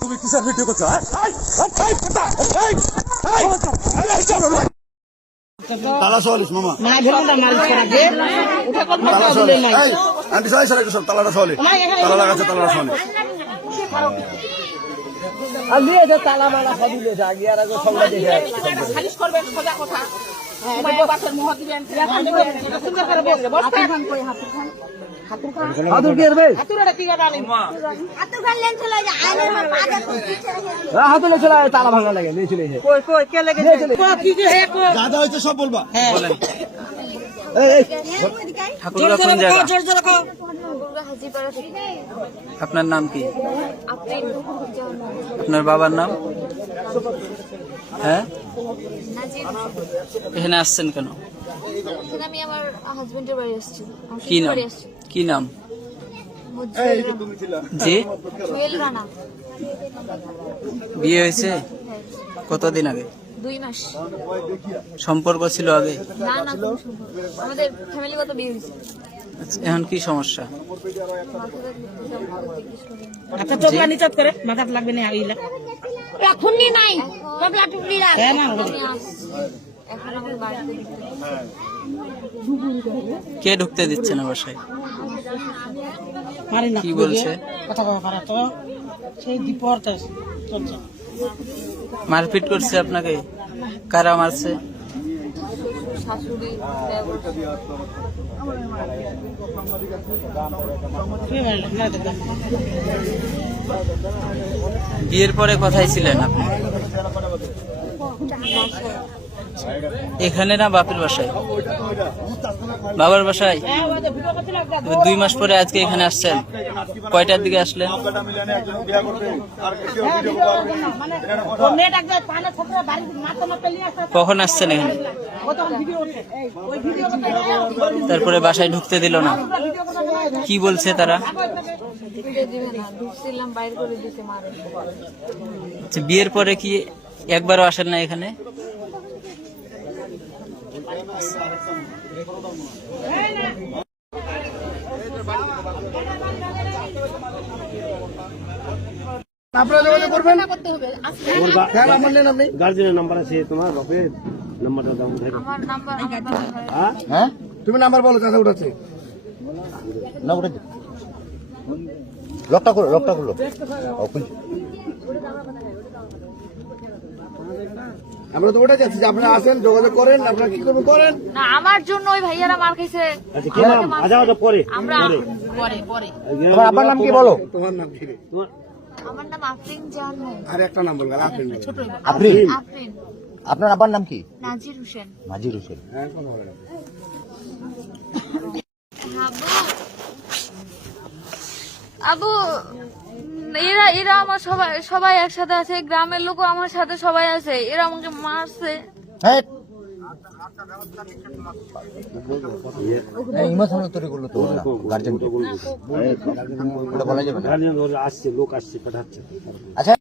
তুমি কিসের ভিডিও করছো? তালা চল্লিশ মামা তালা চল্লিশ আন্টি সাই সারা সব তালাটা চল্লিশ তালা লাগাচ্ছে তালাটা চল্লিশ তালা মালা সবই দিয়েছে আগে আর আগে সব দিয়েছে খালিশ করবেন সোজা কথা বাসের মোহ দিবেন সুন্দর করে বলবে বসতে খান কই হাতুর খান হাতুর কি করবে হাতুরটা কি করে আনেন হাতুর খান লেন চলে যায় আইনের মা পাজা হাতুর চলে তালা ভাঙা লাগে নিয়ে চলে যায় কই কই কে লাগে কি কি হে কো দাদা হইছে সব বলবা বলেন ঠাকুরগা কোন জায়গা? আপনার নাম কি? আপনার বাবার নাম? হ্যাঁ, এখানে আসছেন কেন? আমি আমার হাজবেন্ডের বাড়ি আসছি। কি নাম? কি নাম? জি, বিয়ে হয়েছে কতদিন আগে? 2 মাস। সম্পর্ক ছিল আগে? না না, আমাদের ফ্যামিলিগত বিয়ে হয়েছে। আচ্ছা, এখন কি সমস্যা? আচ্ছা, চোখলা নিচত করে মাথা লাগবে না আইলা এখনই নাই চোখলা টুকলি রাখ হ্যাঁ না এখন আমার বাড়িতে কে ঢুকতে দিচ্ছে না বাসায়? মারি না কি বলছে? কথা কথা পারা তো সেই দিপরতে চলছে মারপিট করছে আপনাকে? কারা মারছে? শাশুড়ি বিয়ের পরে কোথায় ছিলেন আপনি? এখানে না বাপের বাসায়? বাবার বাসায়। 2 মাস পরে আজকে এখানে আসছেন। কয়টার দিকে আসলেন? কখন আসছেন এখানে? তারপরে বাসায় ঢুকতে দিল না? কি বলছে তারা? আচ্ছা, বিয়ের পরে কি একবারও আসেন না এখানে? আপনারা যোগাযোগ করবেন। গার্জেনের নাম্বার আছে তোমার বাপের নাম্বারটা দাও। আমার নাম্বার হ্যাঁ, তুমি নাম্বার বলো। চাচা উঠাচ্ছে না, উঠে লকটা করো, লকটা করলো। আমরা তো ওটা যাচ্ছি যে আপনারা আসেন, যোগাযোগ করেন, আপনারা কি করবেন করেন না। আমার জন্য ওই ভাইয়ারা মার খাইছে। আচ্ছা, কি নাম? আচ্ছা, পরে আমরা পরে পরে তোমার আব্বার নাম কি বলো? তোমার নাম কি? আমার নাম আফরিন জাহান। আর একটা নাম বলবেন। আফরিন। আফরিন। আপনার আব্বার নাম কি? নাজির হোসেন। নাজির হোসেন। আবু, এরা আমার সবাই একসাথে আছে। গ্রামের লোক আমার সাথে সবাই আছে। এরা আমাকে মারছে। আসছে, লোক আসছে, পাঠাচ্ছে। আচ্ছা।